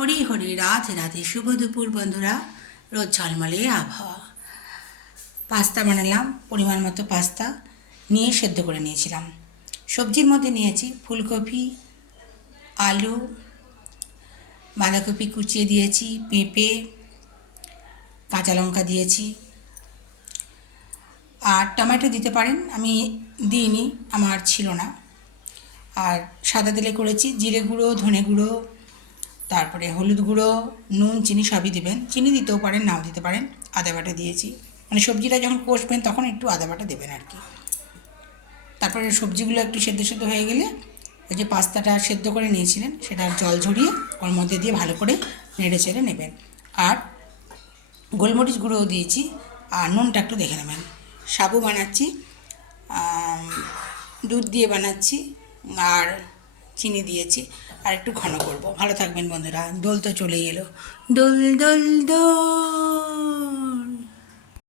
হরি হরি, রাধে রাধে, শুভ দুপুর বন্ধুরা। রোদ ঝলমলে আবহাওয়া। পাস্তা বানালাম, পরিমাণ মতো পাস্তা নিয়ে সেদ্ধ করে নিয়েছিলাম। সবজির মধ্যে নিয়েছি ফুলকপি, আলু, বাঁধাকপি কুচিয়ে দিয়েছি, পেঁপে, কাঁচা লঙ্কা দিয়েছি, আর টমেটো দিতে পারেন, আমি দিইনি, আমার ছিল না। আর সাদা তেলে করেছি, জিরে গুঁড়ো, ধনে গুঁড়ো, তারপরে হলুদ গুঁড়ো, নুন, চিনি সবই দেবেন। চিনি দিতেও পারেন, নাও দিতে পারেন। আদা বাটা দিয়েছি, মানে সবজিটা যখন কষবেন তখন একটু আদা বাটা দেবেন আর কি। তারপরে সবজিগুলো একটু সেদ্ধ সেদ্ধ হয়ে গেলে ওই যে পাস্তাটা সেদ্ধ করে নিয়েছিলেন সেটার জল ঝরিয়ে ওর মধ্যে দিয়ে ভালো করে নেড়ে চেড়ে নেবেন। আর গোলমরিচ গুঁড়োও দিয়েছি, আর নুনটা একটু দেখে নেবেন। সাবু বানাচ্ছি, দুধ দিয়ে বানাচ্ছি, আর চিনি দিয়েছি, আর একটু ঘন করব। ভালো থাকবেন বন্ধুরা। দোল তো চলেই এলো, দোল দোল দোল।